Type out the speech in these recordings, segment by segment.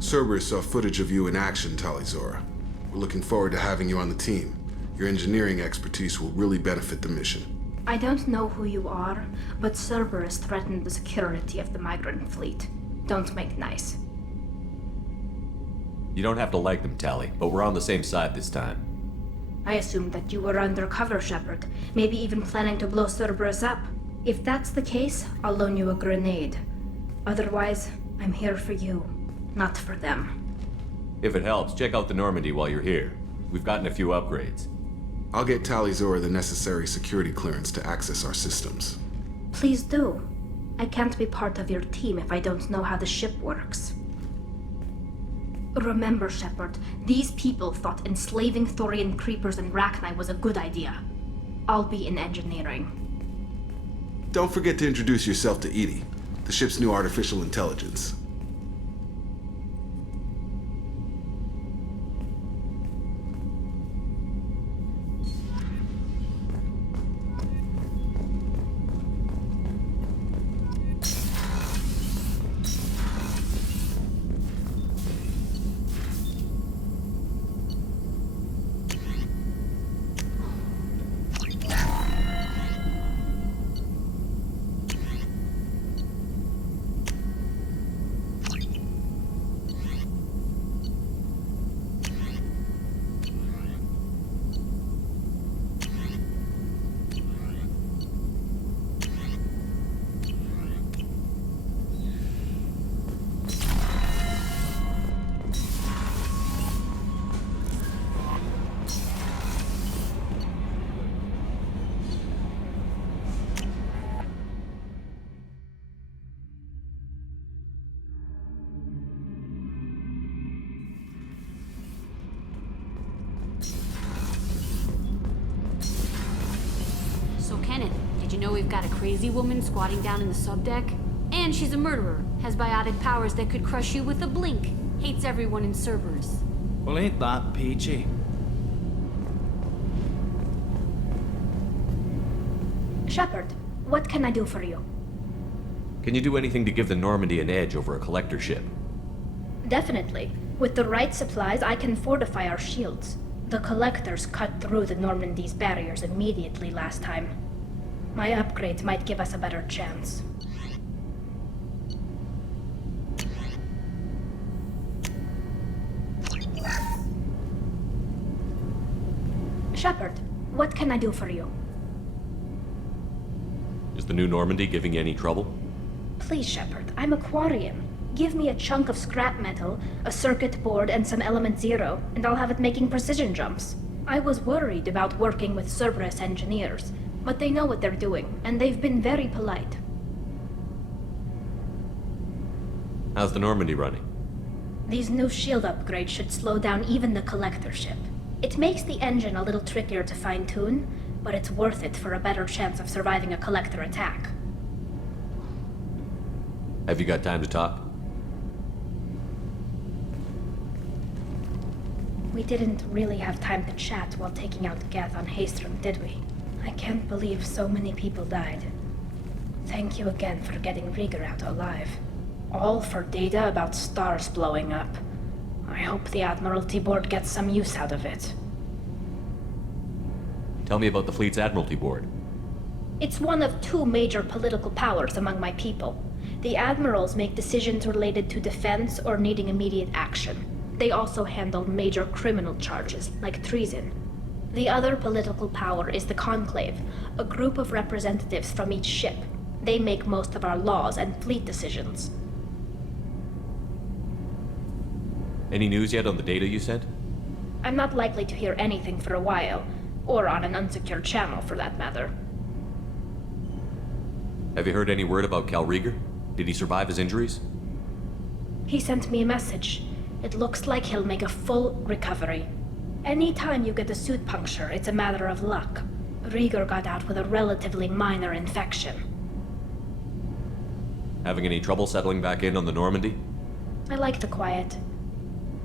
Cerberus saw footage of you in action, Tali. We're looking forward to having you on the team. Your engineering expertise will really benefit the mission. I don't know who you are, but Cerberus threatened the security of the migrant fleet. Don't make nice. You don't have to like them, Tali, but we're on the same side this time. I assumed that you were undercover, Shepard. Maybe even planning to blow Cerberus up. If that's the case, I'll loan you a grenade. Otherwise, I'm here for you, not for them. If it helps, check out the Normandy while you're here. We've gotten a few upgrades. I'll get Tali the necessary security clearance to access our systems. Please do. I can't be part of your team if I don't know how the ship works. Remember, Shepard, these people thought enslaving Thorian creepers and Rachni was a good idea. I'll be in engineering. Don't forget to introduce yourself to Edie, the ship's new artificial intelligence. Did you know we've got a crazy woman squatting down in the subdeck? And she's a murderer, has biotic powers that could crush you with a blink, hates everyone in Cerberus. Well, ain't that peachy? Shepard, what can I do for you? Can you do anything to give the Normandy an edge over a collector ship? Definitely. With the right supplies, I can fortify our shields. The collectors cut through the Normandy's barriers immediately last time. My upgrades might give us a better chance. Shepard, what can I do for you? Is the new Normandy giving you any trouble? Please, Shepard, I'm a Quarian. Give me a chunk of scrap metal, a circuit board, and some element zero, and I'll have it making precision jumps. I was worried about working with Cerberus engineers, but they know what they're doing, and they've been very polite. How's the Normandy running? These new shield upgrades should slow down even the collector ship. It makes the engine a little trickier to fine-tune, but it's worth it for a better chance of surviving a collector attack. Have you got time to talk? We didn't really have time to chat while taking out Geth on Haestrom, did we? I can't believe so many people died. Thank you again for getting Rieger out alive. All for data about stars blowing up. I hope the Admiralty Board gets some use out of it. Tell me about the fleet's Admiralty Board. It's one of two major political powers among my people. The admirals make decisions related to defense or needing immediate action. They also handle major criminal charges, like treason. The other political power is the Conclave, a group of representatives from each ship. They make most of our laws and fleet decisions. Any news yet on the data you sent? I'm not likely to hear anything for a while, or on an unsecured channel for that matter. Have you heard any word about Cal Rieger? Did he survive his injuries? He sent me a message. It looks like he'll make a full recovery. Anytime you get a suit puncture, it's a matter of luck. Rieger got out with a relatively minor infection. Having any trouble settling back in on the Normandy? I like the quiet.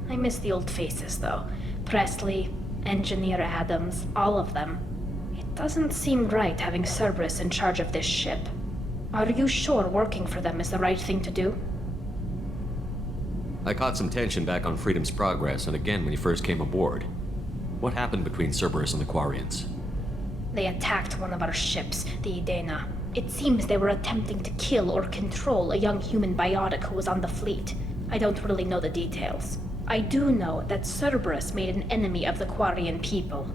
I miss the old faces, though. Presley, Engineer Adams, all of them. It doesn't seem right having Cerberus in charge of this ship. Are you sure working for them is the right thing to do? I caught some tension back on Freedom's Progress, and again when you first came aboard. What happened between Cerberus and the Quarians? They attacked one of our ships, the Edena. It seems they were attempting to kill or control a young human biotic who was on the fleet. I don't really know the details. I do know that Cerberus made an enemy of the Quarian people.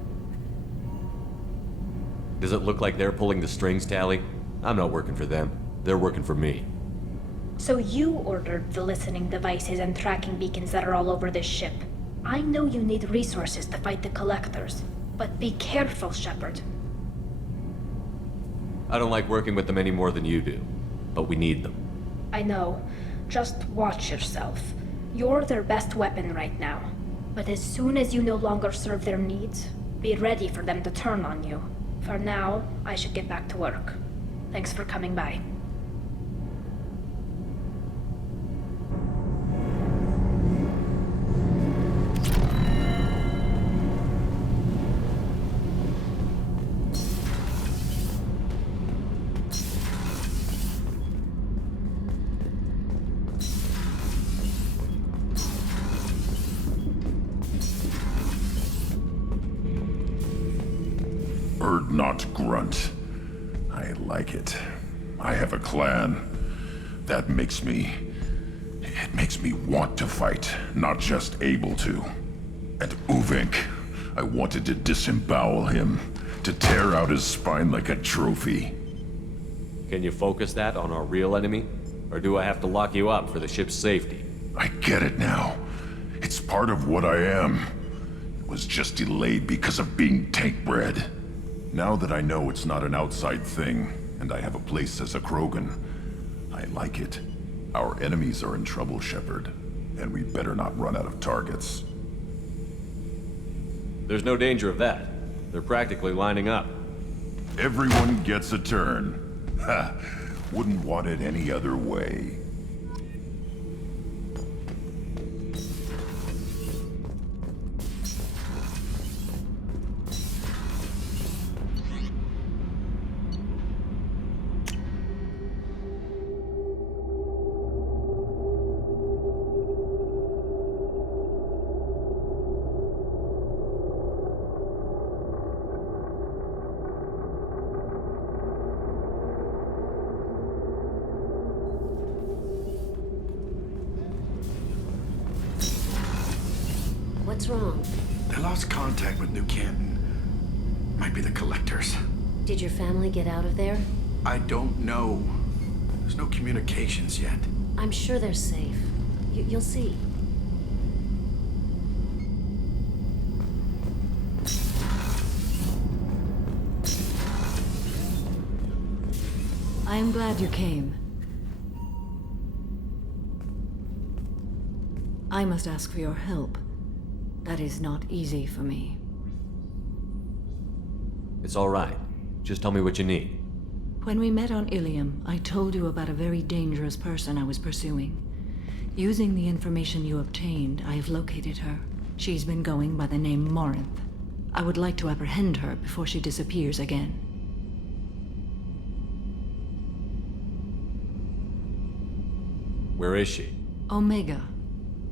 Does it look like they're pulling the strings, Tali? I'm not working for them. They're working for me. So you ordered the listening devices and tracking beacons that are all over this ship. I know you need resources to fight the Collectors, but be careful, Shepard. I don't like working with them any more than you do, but we need them. I know. Just watch yourself. You're their best weapon right now. But as soon as you no longer serve their needs, be ready for them to turn on you. For now, I should get back to work. Thanks for coming by. Bird not grunt. I like it. I have a clan. That makes me... It makes me want to fight, not just able to. And Uvink, I wanted to disembowel him, to tear out his spine like a trophy. Can you focus that on our real enemy? Or do I have to lock you up for the ship's safety? I get it now. It's part of what I am. It was just delayed because of being tank-bred. Now that I know it's not an outside thing, and I have a place as a Krogan, I like it. Our enemies are in trouble, Shepard, and we better not run out of targets. There's no danger of that. They're practically lining up. Everyone gets a turn. Ha! Wouldn't want it any other way. What's wrong? They lost contact with New Canton. Might be the Collectors. Did your family get out of there? I don't know. There's no communications yet. I'm sure they're safe. You'll see. I am glad you came. I must ask for your help. That is not easy for me. It's all right. Just tell me what you need. When we met on Ilium, I told you about a very dangerous person I was pursuing. Using the information you obtained, I have located her. She's been going by the name Morinth. I would like to apprehend her before she disappears again. Where is she? Omega,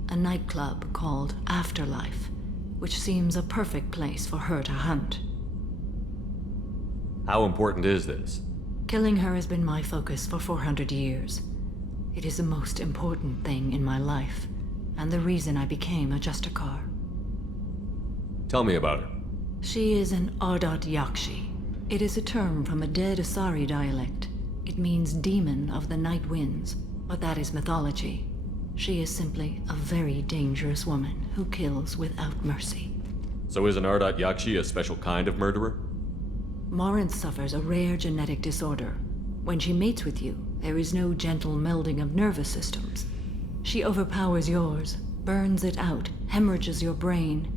a nightclub called Afterlife, which seems a perfect place for her to hunt. How important is this? Killing her has been my focus for 400 years. It is the most important thing in my life, and the reason I became a Justicar. Tell me about her. She is an Ardat Yakshi. It is a term from a dead Asari dialect. It means demon of the night winds, but that is mythology. She is simply a very dangerous woman who kills without mercy. So is an Ardat Yakshi a special kind of murderer? Morinth suffers a rare genetic disorder. When she mates with you, there is no gentle melding of nervous systems. She overpowers yours, burns it out, hemorrhages your brain.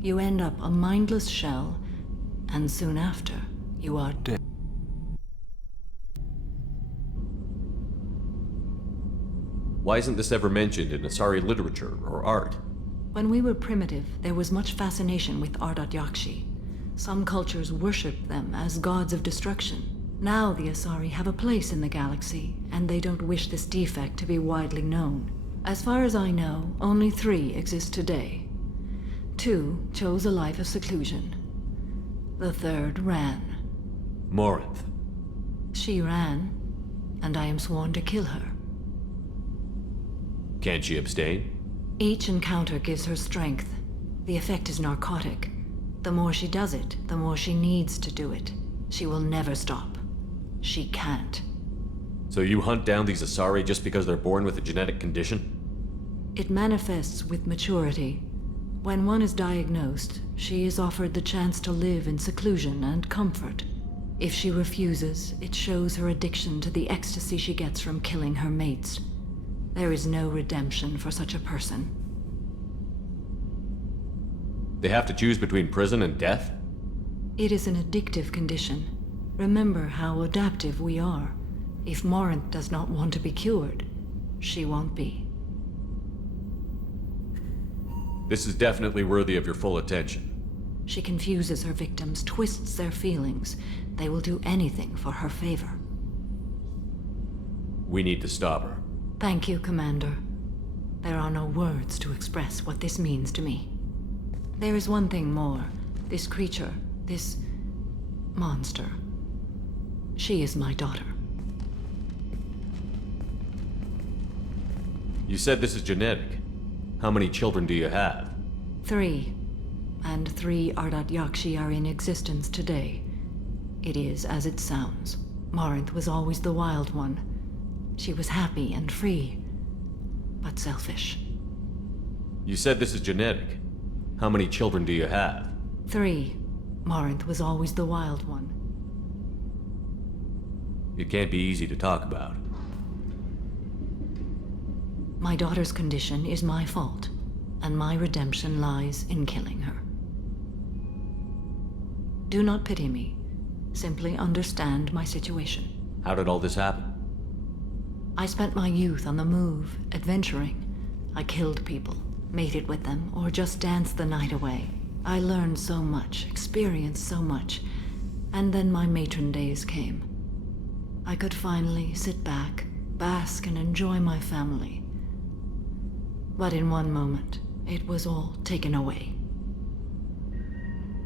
You end up a mindless shell, and soon after, you are dead. Why isn't this ever mentioned in Asari literature or art? When we were primitive, there was much fascination with Ardat Yakshi. Some cultures worshipped them as gods of destruction. Now the Asari have a place in the galaxy, and they don't wish this defect to be widely known. As far as I know, only 3 exist today. 2 chose a life of seclusion. The 3rd ran. Morinth. She ran, and I am sworn to kill her. Can't she abstain? Each encounter gives her strength. The effect is narcotic. The more she does it, the more she needs to do it. She will never stop. She can't. So you hunt down these Asari just because they're born with a genetic condition? It manifests with maturity. When one is diagnosed, she is offered the chance to live in seclusion and comfort. If she refuses, it shows her addiction to the ecstasy she gets from killing her mates. There is no redemption for such a person. They have to choose between prison and death? It is an addictive condition. Remember how adaptive we are. If Morinth does not want to be cured, she won't be. This is definitely worthy of your full attention. She confuses her victims, twists their feelings. They will do anything for her favor. We need to stop her. Thank you, Commander. There are no words to express what this means to me. There is one thing more. This creature, this monster. She is my daughter. You said this is genetic. How many children do you have? 3. And 3 Ardat Yakshi are in existence today. It is as it sounds. Morinth was always the wild one. She was happy and free, but selfish. You said this is genetic. How many children do you have? 3. Morinth was always the wild one. It can't be easy to talk about. My daughter's condition is my fault, and my redemption lies in killing her. Do not pity me. Simply understand my situation. How did all this happen? I spent my youth on the move, adventuring. I killed people, mated with them, or just danced the night away. I learned so much, experienced so much, and then my matron days came. I could finally sit back, bask, and enjoy my family. But in one moment, it was all taken away.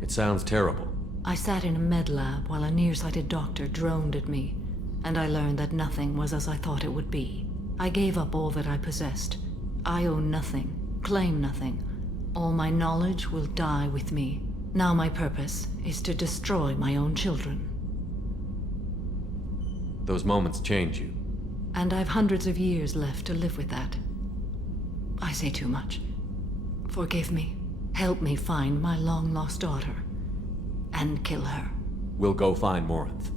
It sounds terrible. I sat in a med lab while a nearsighted doctor droned at me, and I learned that nothing was as I thought it would be. I gave up all that I possessed. I own nothing, claim nothing. All my knowledge will die with me. Now my purpose is to destroy my own children. Those moments change you. And I've hundreds of years left to live with that. I say too much. Forgive me. Help me find my long-lost daughter. And kill her. We'll go find Morinth.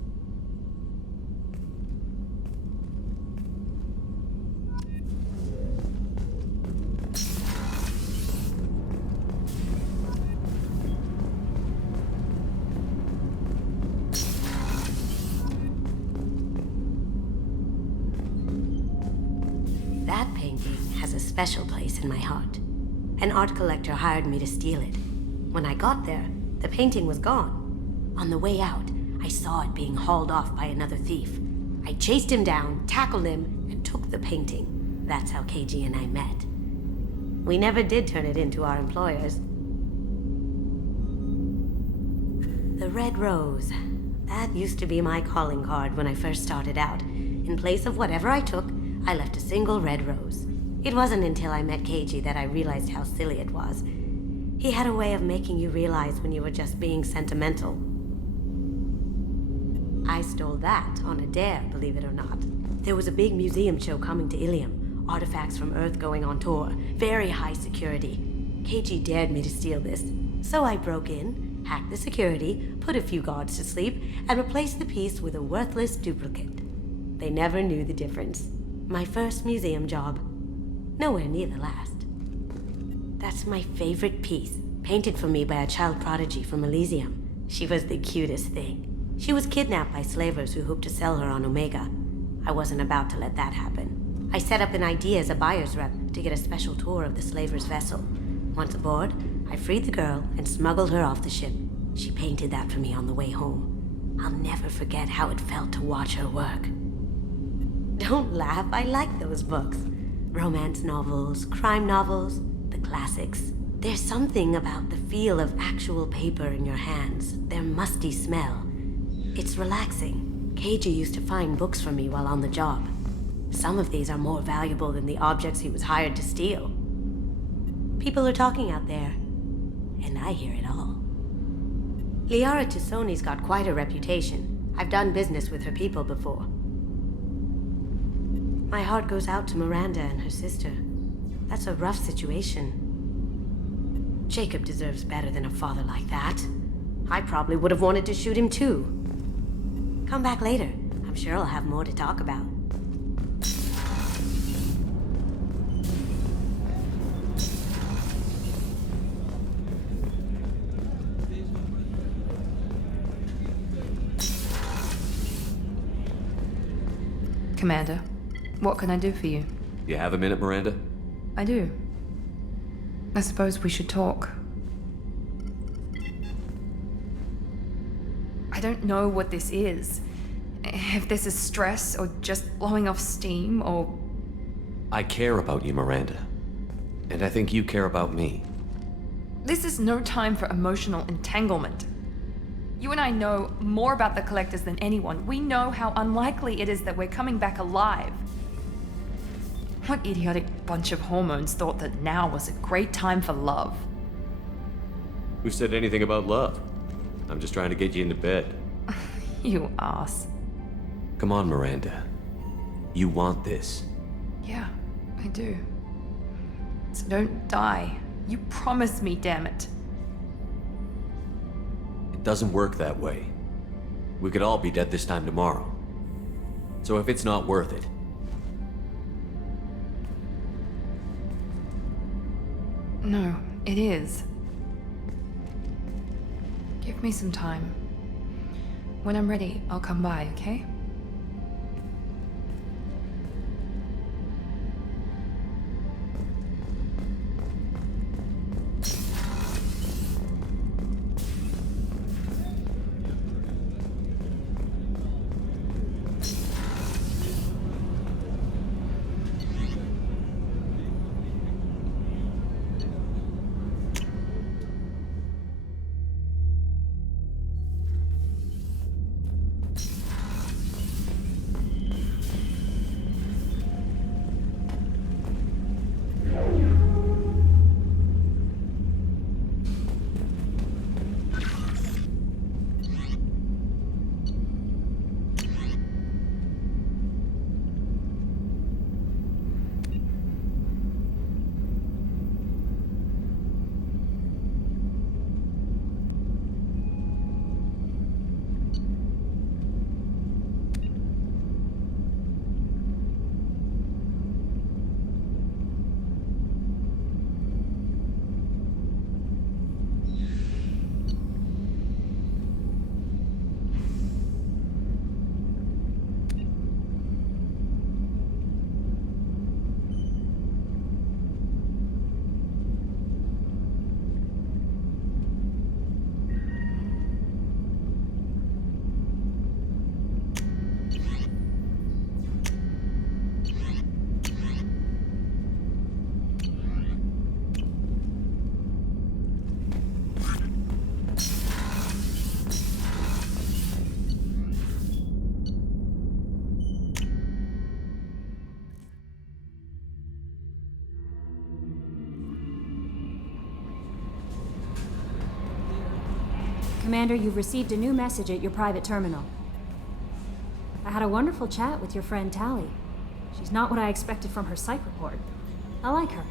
That painting has a special place in my heart. An art collector hired me to steal it. When I got there, the painting was gone. On the way out, I saw it being hauled off by another thief. I chased him down, tackled him, and took the painting. That's how KG and I met. We never did turn it into our employers. The red rose. That used to be my calling card when I first started out. In place of whatever I took, I left a single red rose. It wasn't until I met KG that I realized how silly it was. He had a way of making you realize when you were just being sentimental. I stole that on a dare, believe it or not. There was a big museum show coming to Ilium. Artifacts from Earth going on tour. Very high security. KG dared me to steal this. So I broke in, hacked the security, put a few guards to sleep, and replaced the piece with a worthless duplicate. They never knew the difference. My first museum job. Nowhere near the last. That's my favorite piece, painted for me by a child prodigy from Elysium. She was the cutest thing. She was kidnapped by slavers who hoped to sell her on Omega. I wasn't about to let that happen. I set up an idea as a buyer's rep to get a special tour of the slaver's vessel. Once aboard, I freed the girl and smuggled her off the ship. She painted that for me on the way home. I'll never forget how it felt to watch her work. Don't laugh, I like those books. Romance novels, crime novels, the classics. There's something about the feel of actual paper in your hands, their musty smell. It's relaxing. KG used to find books for me while on the job. Some of these are more valuable than the objects he was hired to steal. People are talking out there, and I hear it all. Liara Tassoni's got quite a reputation. I've done business with her people before. My heart goes out to Miranda and her sister. That's a rough situation. Jacob deserves better than a father like that. I probably would have wanted to shoot him too. Come back later. I'm sure I'll have more to talk about. Commander, what can I do for you? You have a minute, Miranda? I do. I suppose we should talk. I don't know what this is. If this is stress, or just blowing off steam, or... I care about you, Miranda. And I think you care about me. This is no time for emotional entanglement. You and I know more about the Collectors than anyone. We know how unlikely it is that we're coming back alive. What idiotic bunch of hormones thought that now was a great time for love? Who said anything about love? I'm just trying to get you into bed. You ass. Come on, Miranda. You want this. Yeah, I do. So don't die. You promised me, damn it. It doesn't work that way. We could all be dead this time tomorrow. So if it's not worth it... No, it is. Give me some time. When I'm ready, I'll come by, okay? Commander, you've received a new message at your private terminal. I had a wonderful chat with your friend Tali. She's not what I expected from her psych report. I like her.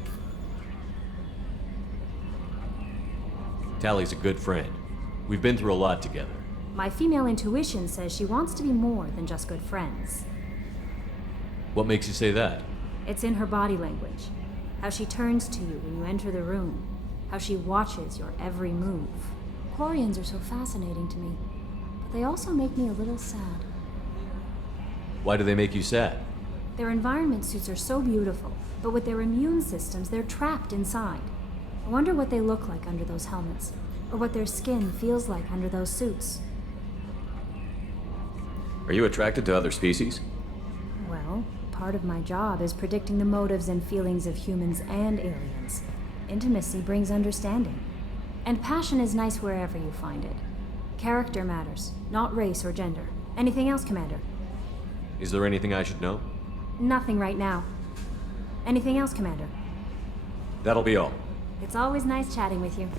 Tali's a good friend. We've been through a lot together. My female intuition says she wants to be more than just good friends. What makes you say that? It's in her body language. How she turns to you when you enter the room. How she watches your every move. Quarians are so fascinating to me, but they also make me a little sad. Why do they make you sad? Their environment suits are so beautiful, but with their immune systems, they're trapped inside. I wonder what they look like under those helmets, or what their skin feels like under those suits. Are you attracted to other species? Well, part of my job is predicting the motives and feelings of humans and aliens. Intimacy brings understanding. And passion is nice wherever you find it. Character matters, not race or gender. Anything else, Commander? Is there anything I should know? Nothing right now. Anything else, Commander? That'll be all. It's always nice chatting with you.